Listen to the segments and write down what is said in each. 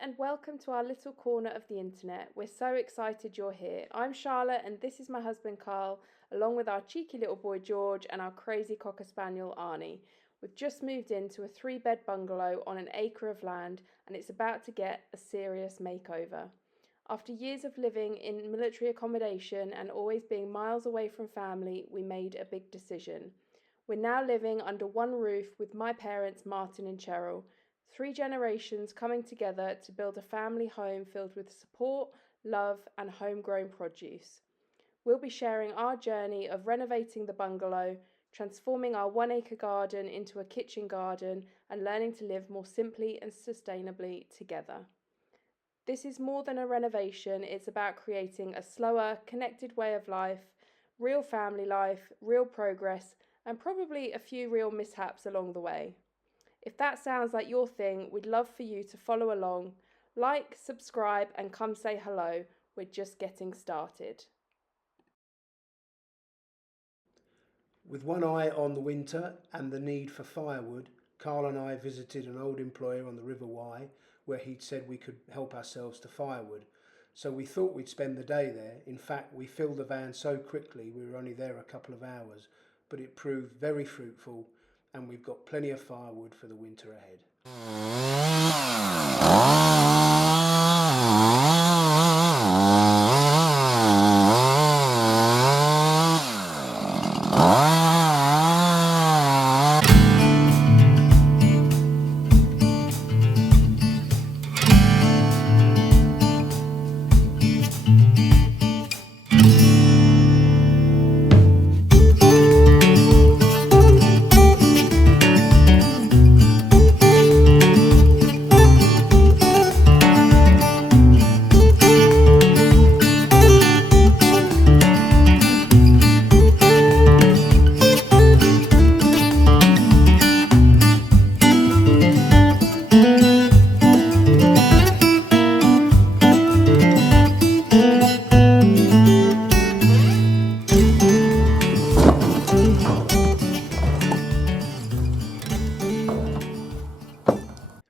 and welcome to our little corner of the internet. We're so excited you're here. I'm Charlotte and this is my husband Carl, along with our cheeky little boy George and our crazy Cocker Spaniel Arnie. We've just moved into a 3-bed bungalow on an acre of land and it's about to get a serious makeover. After years of living in military accommodation and always being miles away from family, we made a big decision. We're now living under one roof with my parents Martin and Cheryl. 3 generations coming together to build a family home filled with support, love, and homegrown produce. We'll be sharing our journey of renovating the bungalow, transforming our 1-acre garden into a kitchen garden, and learning to live more simply and sustainably together. This is more than a renovation, it's about creating a slower, connected way of life, real family life, real progress, and probably a few real mishaps along the way. If that sounds like your thing, we'd love for you to follow along. Like, subscribe, and come say hello. We're just getting started. With one eye on the winter and the need for firewood, Carl and I visited an old employer on the River Wye where he'd said we could help ourselves to firewood. So we thought we'd spend the day there. In fact, we filled the van so quickly we were only there a couple of hours, but it proved very fruitful and we've got plenty of firewood for the winter ahead.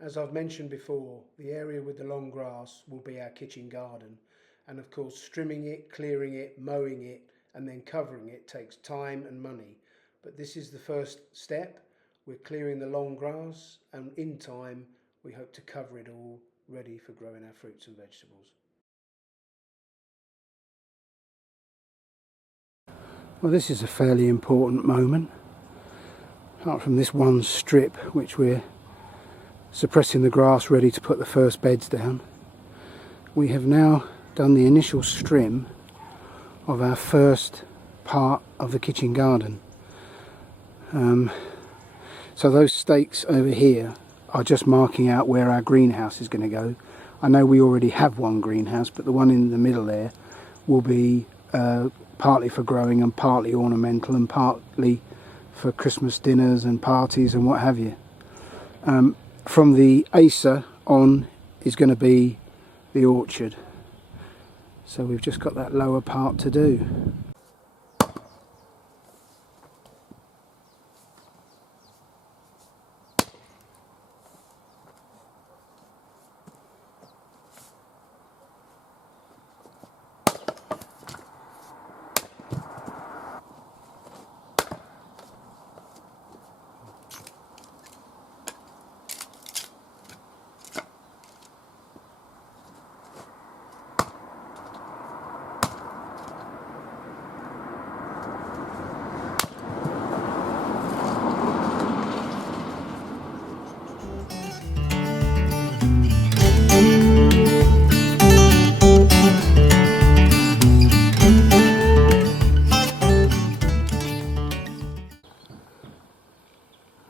As I've mentioned before, the area with the long grass will be our kitchen garden, and of course trimming it, clearing it, mowing it and then covering it takes time and money. But this is the first step. We're clearing the long grass and in time we hope to cover it all, ready for growing our fruits and vegetables. Well, this is a fairly important moment. Apart from this one strip which we're suppressing the grass ready to put the first beds down, we have now done the initial trim of our first part of the kitchen garden. So those stakes over here are just marking out where our greenhouse is going to go. I know we already have one greenhouse, but the one in the middle there will be partly for growing and partly ornamental and partly for Christmas dinners and parties and what have you. From the Acer on is going to be the orchard. So we've just got that lower part to do.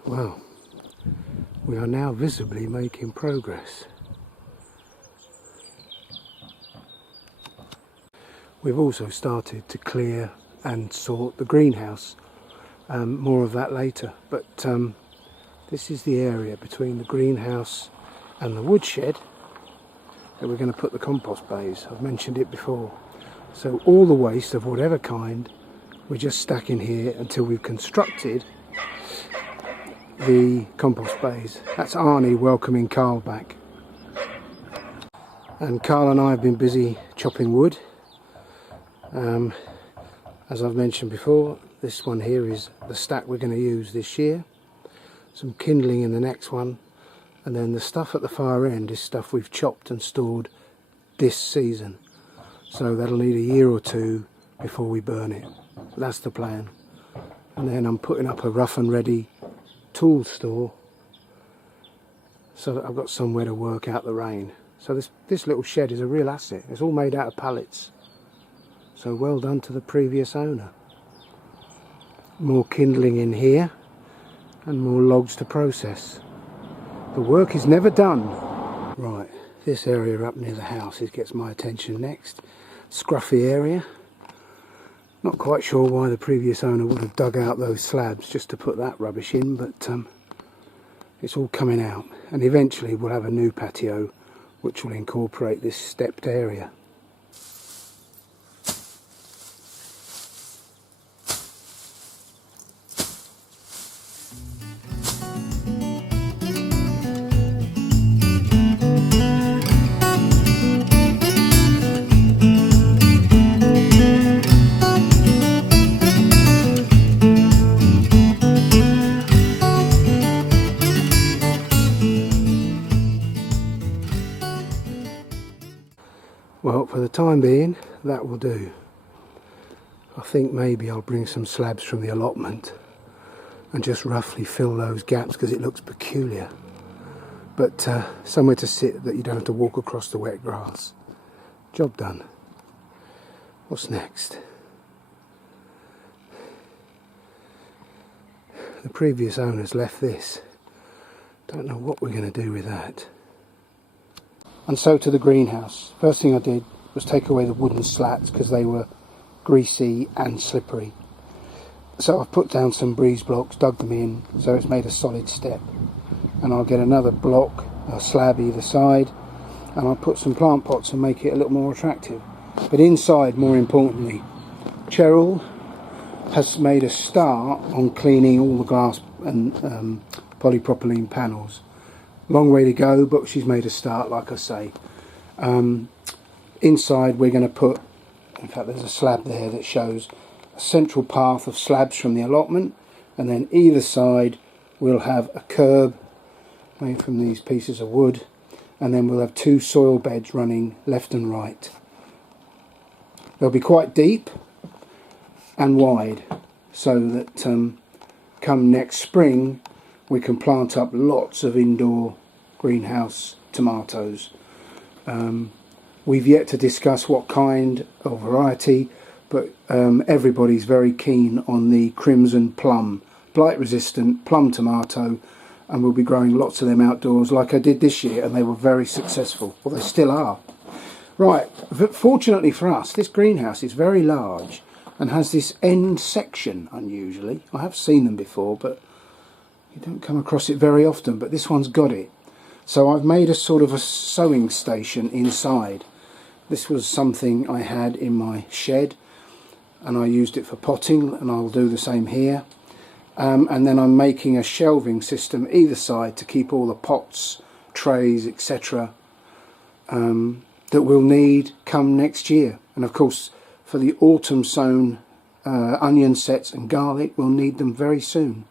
Well, we are now visibly making progress. We've also started to clear and sort the greenhouse. More of that later, but this is the area between the greenhouse and the woodshed that we're going to put the compost bays. I've mentioned it before. So all the waste of whatever kind we're just stacking here until we've constructed the compost bays. That's Arnie welcoming Carl back. And Carl and I have been busy chopping wood. As I've mentioned before, this one here is the stack we're going to use this year. Some kindling in the next one, and then the stuff at the far end is stuff we've chopped and stored this season. So that'll need a year or two before we burn it. That's the plan. And then I'm putting up a rough and ready tool store so that I've got somewhere to work out the rain. So this little shed is a real asset. It's all made out of pallets. So well done to the previous owner. More kindling in here and more logs to process. The work is never done. Right, this area up near the house gets my attention next. Scruffy area. Not quite sure why the previous owner would have dug out those slabs just to put that rubbish in, but it's all coming out. And eventually we'll have a new patio which will incorporate this stepped area. Well, for the time being, that will do. I think maybe I'll bring some slabs from the allotment and just roughly fill those gaps because it looks peculiar. But somewhere to sit that you don't have to walk across the wet grass. Job done. What's next? The previous owners left this. Don't know what we're going to do with that. And so to the greenhouse. First thing I did was take away the wooden slats because they were greasy and slippery. So I've put down some breeze blocks, dug them in, so it's made a solid step. And I'll get another block, a slab either side, and I'll put some plant pots and make it a little more attractive. But inside, more importantly, Cheryl has made a start on cleaning all the glass and polypropylene panels. Long way to go, but she's made a start, like I say. Inside we're going to put, in fact there's a slab there that shows a central path of slabs from the allotment, and then either side we'll have a curb made from these pieces of wood, and then we'll have two soil beds running left and right. They'll be quite deep and wide, so that come next spring we can plant up lots of indoor greenhouse tomatoes. We've yet to discuss what kind or variety, but everybody's very keen on the crimson plum, blight resistant plum tomato, and we'll be growing lots of them outdoors like I did this year, and they were very successful. Well, they still are. Right, fortunately for us, this greenhouse is very large and has this end section unusually. I have seen them before, but you don't come across it very often, but this one's got it. So I've made a sort of a sewing station inside. This was something I had in my shed and I used it for potting, and I'll do the same here. And then I'm making a shelving system either side to keep all the pots, trays, etc. That we'll need come next year. And of course for the autumn sown onion sets and garlic, we'll need them very soon.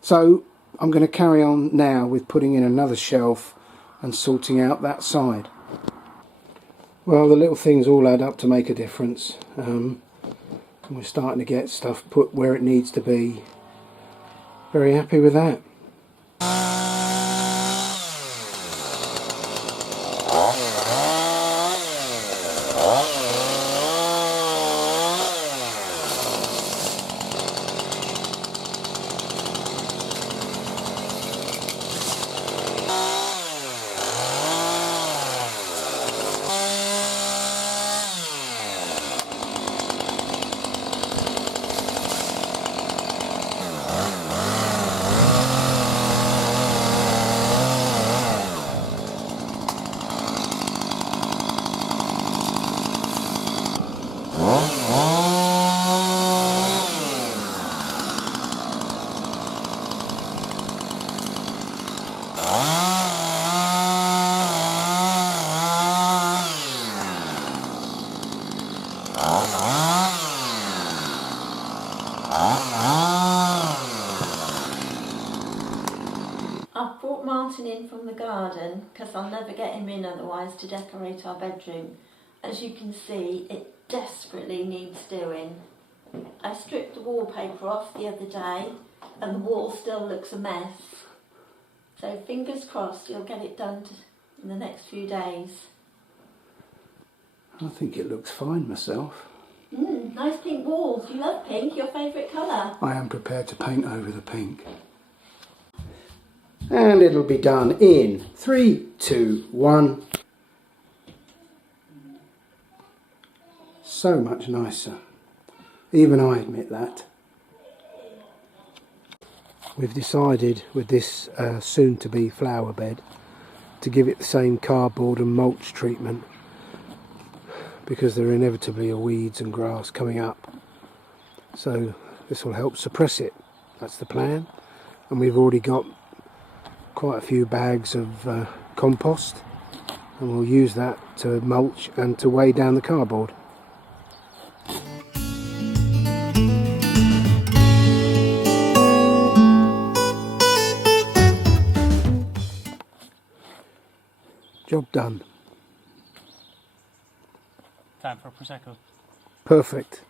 So I'm going to carry on now with putting in another shelf and sorting out that side. Well, the little things all add up to make a difference. We're starting to get stuff put where it needs to be. Very happy with that. because I'll never get him in otherwise to decorate our bedroom. As you can see, it desperately needs doing. I stripped the wallpaper off the other day and the wall still looks a mess. So fingers crossed you'll get it done in the next few days. I think it looks fine myself. Nice pink walls. You love pink, your favourite colour. I am prepared to paint over the pink. And it'll be done in 3, 2, 1. So much nicer. Even I admit that. We've decided with this soon-to-be flower bed to give it the same cardboard and mulch treatment, because there inevitably are weeds and grass coming up. So this will help suppress it. That's the plan. And we've already got quite a few bags of compost, and we'll use that to mulch and to weigh down the cardboard. Job done. Time for Prosecco. Perfect.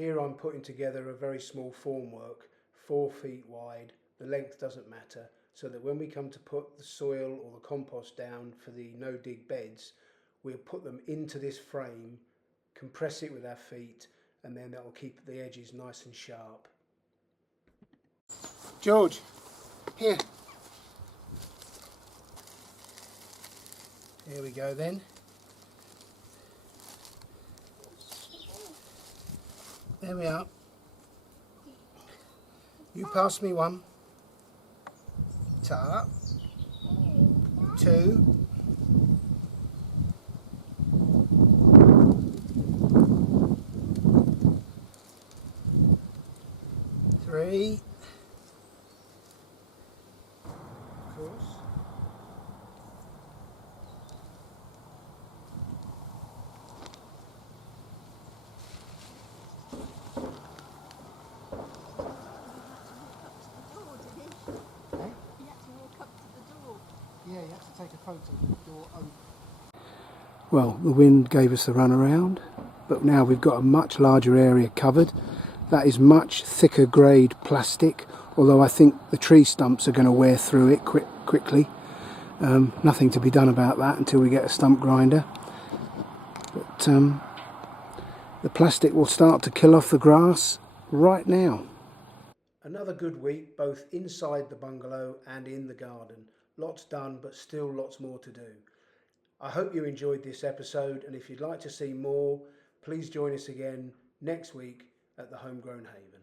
Here I'm putting together a very small formwork, 4 feet wide, the length doesn't matter, so that when we come to put the soil or the compost down for the no-dig beds, we'll put them into this frame, compress it with our feet, and then that will keep the edges nice and sharp. George, here. Here we go then. There we are. You pass me one. Ta. 2. 3. Of course. 4. Yeah, you have to take a photo of the door open. Well, the wind gave us the run around, but now we've got a much larger area covered. That is much thicker grade plastic, although I think the tree stumps are going to wear through it quickly. Nothing to be done about that until we get a stump grinder. But the plastic will start to kill off the grass right now. Another good week both inside the bungalow and in the garden. Lots done, but still lots more to do. I hope you enjoyed this episode, and if you'd like to see more, please join us again next week at the Homegrown Haven.